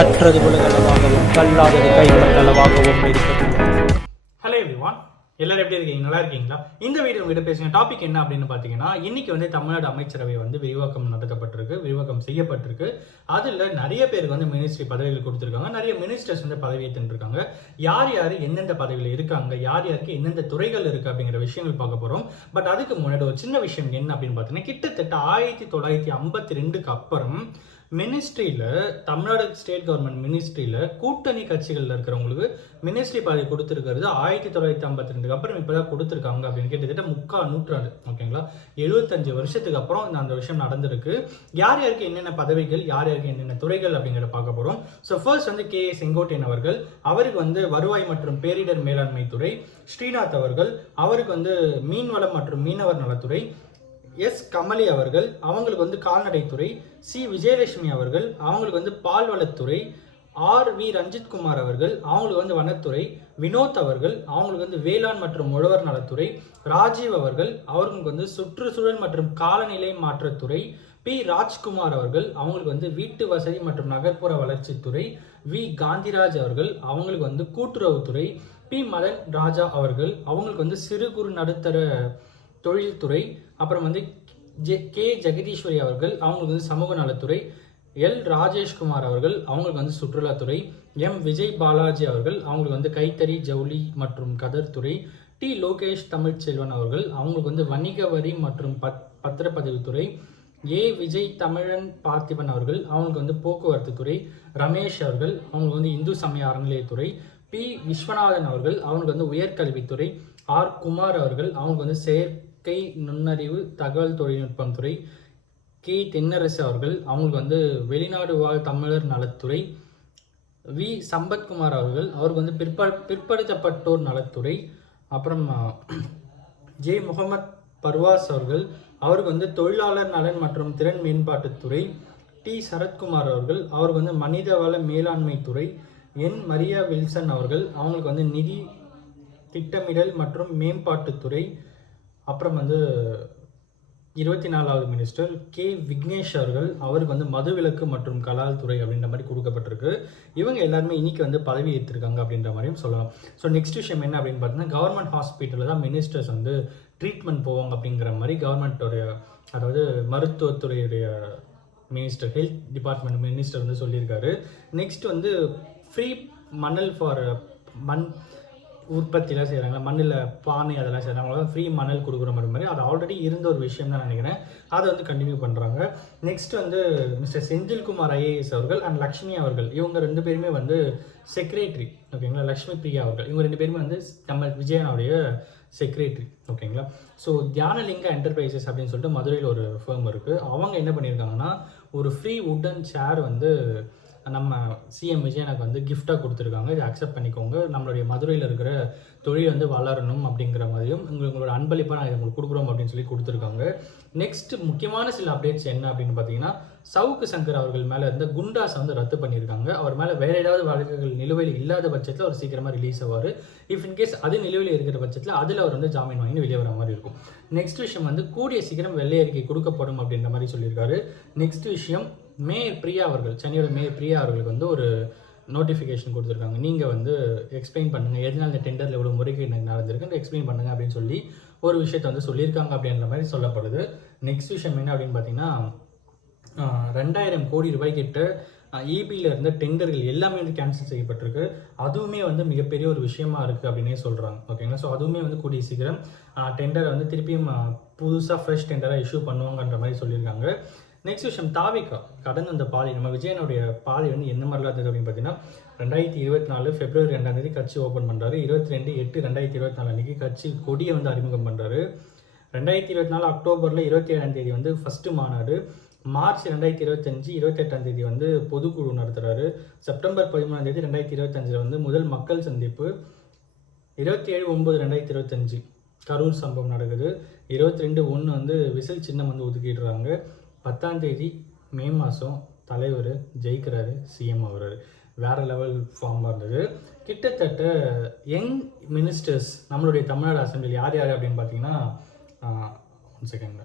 கற்றது உலகளவாகவும் கல்லாதது கைமட்டளவாகவும் இருக்கிறது. Hello everyone, எல்லாரும் எப்படி இருக்கீங்க? நல்லா இருக்கீங்களா? இந்த வீடியோ உங்ககிட்ட பேசுகிற டாபிக் என்ன அப்படின்னு பார்த்தீங்கன்னா, இன்னைக்கு வந்து தமிழ்நாடு அமைச்சரவை வந்து விரிவாக்கம் நடத்தப்பட்டிருக்கு, விரிவாக்கம் செய்யப்பட்டிருக்கு. அதில் நிறைய பேருக்கு வந்து மினிஸ்ட்ரி பதவிகள் கொடுத்துருக்காங்க, நிறைய மினிஸ்டர்ஸ் வந்து பதவி ஏற்றுருக்காங்க. யார் யார் எந்தெந்த பதவியில் இருக்காங்க, யார் யாருக்கு எந்தெந்த துறைகள் இருக்குது அப்படிங்கிற விஷயங்கள் பார்க்க போகிறோம். பட் அதுக்கு முன்னாடி ஒரு சின்ன விஷயம் என்ன அப்படின்னு பார்த்தீங்கன்னா, கிட்டத்தட்ட 1952 அப்புறம் மினிஸ்ட்ரியில், தமிழ்நாடு ஸ்டேட் கவர்மெண்ட் மினிஸ்ட்ரியில் கூட்டணி கட்சிகளில் இருக்கிறவங்களுக்கு மினிஸ்ட்ரி பதவி கொடுத்துருக்கிறது 1952 அப்புறம் இப்போ தான் கொடுத்துருக்காங்க அப்படின்னு கிட்டத்தட்ட 3/4 நூற்றாண்டு. ஓகேங்களா, 75 வருஷத்துக்கு அப்புறம் அந்த விஷயம் நடந்திருக்கு. யார் யாருக்கு என்னென்ன பதவிகள், யார் யாருக்கு என்னென்ன துறைகள் அப்படிங்கிறத பார்க்க போகிறோம். ஸோ ஃபர்ஸ்ட் வந்து கே செங்கோட்டையன் அவர்கள், அவருக்கு வந்து வருவாய் மற்றும் பேரிடர் மேலாண்மை துறை. ஸ்ரீநாத் அவர்கள், அவருக்கு வந்து மீன்வளம் மற்றும் மீனவர் நலத்துறை. எஸ் கமலி அவர்கள், அவங்களுக்கு வந்து கால்நடைத்துறை. சி விஜயலட்சுமி அவர்கள், அவங்களுக்கு வந்து பால்வளத்துறை. ஆர் வி ரஞ்சித்குமார் அவர்கள், அவங்களுக்கு வந்து வனத்துறை. வினோத் அவர்கள், அவங்களுக்கு வந்து வேளாண் மற்றும் உழவர் நலத்துறை. ராஜீவ் அவர்கள், அவங்களுக்கு வந்து சுற்றுச்சூழல் மற்றும் காலநிலை மாற்றத்துறை. பி ராஜ்குமார் அவர்கள், அவங்களுக்கு வந்து வீட்டு வசதி மற்றும் நகர்ப்புற வளர்ச்சித்துறை. வி காந்திராஜ் அவர்கள், அவங்களுக்கு வந்து கூட்டுறவுத்துறை. பி மதன் ராஜா அவர்கள், அவங்களுக்கு வந்து சிறு குறு நடுத்தர தொழில்துறை. அப்புறம் வந்து கே ஜெகதீஸ்வரி அவர்கள், அவங்களுக்கு வந்து சமூக நலத்துறை. எல் ராஜேஷ்குமார் அவர்கள், அவங்களுக்கு வந்து சுற்றுலாத்துறை. எம் விஜய் பாலாஜி அவர்கள், அவங்களுக்கு வந்து கைத்தறி ஜவுளி மற்றும் கதர் துறை. டி லோகேஷ் தமிழ்ச்செல்வன் அவர்கள், அவங்களுக்கு வந்து வணிக வரி மற்றும் பத்திரப்பதிவுத்துறை. ஏ விஜய் தமிழன் பார்த்திபன் அவர்கள், அவங்களுக்கு வந்து போக்குவரத்து துறை. ரமேஷ் அவர்கள், அவங்களுக்கு வந்து இந்து சமய அறநிலையத்துறை. பி விஸ்வநாதன் அவர்கள், அவங்களுக்கு வந்து உயர்கல்வித்துறை. ஆர் குமார் அவர்கள், அவங்களுக்கு வந்து செயற்கை நுண்ணறிவு தகவல் தொழில்நுட்பம் துறை. கே தென்னரசு அவர்கள், அவங்களுக்கு வந்து வெளிநாடு வாழ் தமிழர் நலத்துறை. வி சம்பத்குமார் அவர்கள், அவருக்கு வந்து பிற்படுத்தப்பட்டோர் நலத்துறை. அப்புறம் ஜே முகமது பர்வாஸ் அவர்கள், அவருக்கு வந்து தொழிலாளர் நலன் மற்றும் திறன் மேம்பாட்டுத்துறை. டி சரத்குமார் அவர்கள், அவருக்கு வந்து மனிதவள மேலாண்மை துறை. என் மரியா வில்சன் அவர்கள், அவங்களுக்கு வந்து நிதி திட்டமிடல் மற்றும் மேம்பாட்டுத்துறை. அப்புறம் வந்து 24வது மினிஸ்டர் கே விக்னேஷ் அவர்கள், அவருக்கு வந்து மதுவிலக்கு மற்றும் கலால் துறை அப்படின்ற மாதிரி கொடுக்கப்பட்டிருக்கு. இவங்க எல்லாருமே இன்னைக்கு வந்து பதவி ஏற்றிருக்காங்க அப்படின்ற மாதிரியும் சொல்லலாம். ஸோ நெக்ஸ்ட் விஷயம் என்ன அப்படின்னு பார்த்தீங்கன்னா, கவர்மெண்ட் ஹாஸ்பிட்டலில் தான் மினிஸ்டர்ஸ் வந்து ட்ரீட்மெண்ட் போவாங்க அப்படிங்கிற மாதிரி கவர்மெண்ட்டோடைய, அதாவது மருத்துவத்துறையுடைய மினிஸ்டர், ஹெல்த் டிபார்ட்மெண்ட் மினிஸ்டர் வந்து சொல்லியிருக்காரு. நெக்ஸ்ட் வந்து ஃப்ரீ மணல் ஃபார் மண் உற்பத்திலாம் செய்கிறாங்களா, மண்ணில் பானை அதெல்லாம் செய்கிறாங்களா, ஃப்ரீ மணல் கொடுக்குற மாதிரி அது ஆல்ரெடி இருந்த ஒரு விஷயம் தான் நினைக்கிறேன். அதை வந்து கண்டினியூ பண்ணுறாங்க. நெக்ஸ்ட் வந்து மிஸ்டர் செந்தில்குமார் ஐஏஎஸ் அவர்கள் அண்ட் லக்ஷ்மி அவர்கள், இவங்க 2 பேருமே வந்து செக்ரட்டரி. ஓகேங்களா, லக்ஷ்மி பிரியா அவர்கள், இவங்க 2 பேருமே வந்து நம்ம விஜயனுடைய செக்ரட்டரி. ஓகேங்களா. ஸோ தியானலிங்கா என்டர்பிரைசஸ் அப்படின்னு சொல்லிட்டு மதுரையில் ஒரு ஃபேம் இருக்குது. அவங்க என்ன பண்ணியிருக்காங்கன்னா, ஒரு ஃப்ரீ வுட்டன் சேர் வந்து நம்ம சிஎம் விஜயனுக்கு வந்து கிஃப்டாக கொடுத்துருக்காங்க. இதை அக்செப்ட் பண்ணிக்கோங்க, நம்மளுடைய மதுரையில் இருக்கிற தொழில் வந்து வளரணும் அப்படிங்கிற மாதிரியும் உங்களோட அன்பளிப்பாக நான் உங்களுக்கு கொடுக்குறோம் அப்படின்னு சொல்லி கொடுத்துருக்காங்க. நெக்ஸ்ட் முக்கியமான சில அப்டேட்ஸ் என்ன அப்படின்னு பார்த்தீங்கன்னா, சவுக்கு சங்கர் அவர்கள் மேலே இருந்த குண்டாஸ் வந்து ரத்து பண்ணியிருக்காங்க. அவர் மேலே வேறு ஏதாவது வழக்குகள் நிலுவையில் இல்லாத பட்சத்தில் அவர் சீக்கிரமாக ரிலீஸ் ஆவார். இஃப் இன்கேஸ் அது நிலுவையில் இருக்கிற பட்சத்தில் அதில் அவர் வந்து ஜாமீன் வாங்கி வெளியே வர மாதிரி இருக்கும். நெக்ஸ்ட் விஷயம் வந்து கூடிய சீக்கிரம் வெள்ளை அறிக்கை கொடுக்கப்படும் அப்படின்ற மாதிரி சொல்லியிருக்காரு. நெக்ஸ்ட் விஷயம், மேயர் பிரியா அவர்கள், சென்னையோட மேயர் பிரியா அவர்களுக்கு வந்து ஒரு நோட்டிஃபிகேஷன் கொடுத்துருக்காங்க. நீங்கள் வந்து எக்ஸ்பிளைன் பண்ணுங்கள், எதனால் இந்த டெண்டரில் எவ்வளோ முறைகேடு நடந்திருக்கு எக்ஸ்பிளைன் பண்ணுங்கள் அப்படின்னு சொல்லி ஒரு விஷயத்தை வந்து சொல்லியிருக்காங்க அப்படின்ற மாதிரி சொல்லப்படுது. நெக்ஸ்ட் விஷயம் என்ன அப்படின்னு பார்த்தீங்கன்னா, 2000 கோடி ரூபாய் கிட்ட இபியில் இருந்த டெண்டர்கள் எல்லாமே வந்து கேன்சல் செய்யப்பட்டிருக்கு. அதுவுமே வந்து மிகப்பெரிய ஒரு விஷயமா இருக்குது அப்படின்னே சொல்கிறாங்க. ஓகேங்களா. ஸோ அதுவுமே வந்து கூடிய சீக்கிரம் டெண்டரை வந்து திருப்பியும் புதுசாக ஃப்ரெஷ் டெண்டராக இஷ்யூ பண்ணுவாங்கன்ற மாதிரி சொல்லியிருக்காங்க. நெக்ஸ்ட் விஷயம், தாவிகா கடந்த அந்த பாதி, நம்ம விஜயனுடைய பாதி வந்து எந்த மாதிரிலாம் இருக்குது அப்படின்னு பார்த்தீங்கன்னா, 2024 February 2 கட்சி ஓப்பன் பண்ணுறாரு. 22/8/2024 அன்றைக்கி கட்சி கொடியை வந்து அறிமுகம் பண்ணுறாரு. 2024 அக்டோபரில் 27 வந்து ஃபஸ்ட்டு மாநாடு. மார்ச் 2025 28 வந்து பொதுக்குழு நடத்துகிறாரு. செப்டம்பர் 13 2025 வந்து முதல் மக்கள் சந்திப்பு. 27/9/2025 கரூர் சம்பவம் நடக்குது. 22/1 வந்து விசில் சின்னம் வந்து ஒதுக்கிடுறாங்க. 10 மே மாதம் தலைவர் ஜெயிக்கிறாரு, சிஎம் ஆகிறாரு. வேறு லெவல் ஃபார்மாக இருந்தது. கிட்டத்தட்ட யங் மினிஸ்டர்ஸ் நம்மளுடைய தமிழ்நாடு அசம்பிளி யார் யார் அப்படின்னு பார்த்தீங்கன்னா, ஒன் செகண்ட்,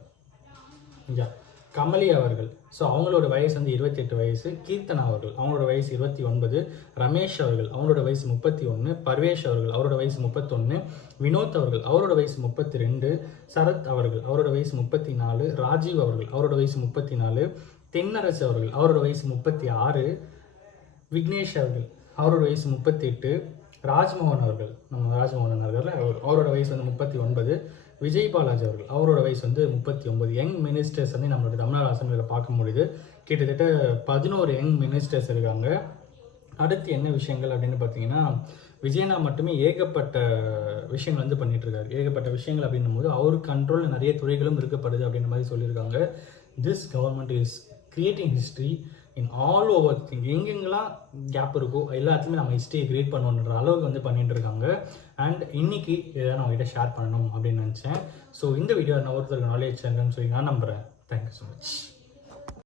கமலி அவர்கள், ஸோ அவங்களோட வயசு வந்து 28 வயசு. கீர்த்தனா அவர்கள், அவங்களோட வயசு 29. ரமேஷ் அவர்கள், அவங்களோட வயசு 31. பர்வேஷ் அவர்கள், அவரோட வயசு 31. வினோத் அவர்கள், அவரோட வயசு 32. சரத் அவர்கள், அவரோட வயசு 34. ராஜீவ் அவர்கள், அவரோட வயசு 34. தென்னரசு அவர்கள், அவரோட வயசு 36. விக்னேஷ் அவர்கள், அவரோட வயசு 38. ராஜ்மோகன் அவர்கள், நம்ம ராஜ்மோகன் அவர்கள் அவரோட வயசு வந்து 39. விஜய் பாலாஜி அவர்கள், அவரோட வயசு வந்து 39. யங் மினிஸ்டர்ஸ் வந்து நம்மளோட தமிழ்நாடு அசம்பிளியில் பார்க்க முடியுது. கிட்டத்தட்ட 11 யங் மினிஸ்டர்ஸ் இருக்காங்க. அடுத்து என்ன விஷயங்கள் அப்படின்னு பார்த்தீங்கன்னா, விஜயனா மட்டுமே ஏகப்பட்ட விஷயங்கள் வந்து பண்ணிட்டு இருக்காரு. ஏகப்பட்ட விஷயங்கள் அப்படின்னும் போது அவர் கண்ட்ரோலில் நிறைய துறைகளும் இருக்கப்படுது அப்படின்ற மாதிரி சொல்லியிருக்காங்க. This government is creating history in all over think. எங்கெங்கெல்லாம் கேப் இருக்கோ எல்லாத்துலேயுமே நம்ம ஹிஸ்ட்ரியை கிரியேட் பண்ணணுன்ற அளவுக்கு வந்து பண்ணிட்டு இருக்காங்க. அண்ட் இன்னைக்கு இதை நான் உங்கள்கிட்ட ஷேர் பண்ணணும் அப்படின்னு நினச்சேன். ஸோ இந்த வீடியோ நான் ஒருத்தருக்கு நாலேஜ் இருக்குன்னு சொல்லி நான் நம்புகிறேன். Thank you so much.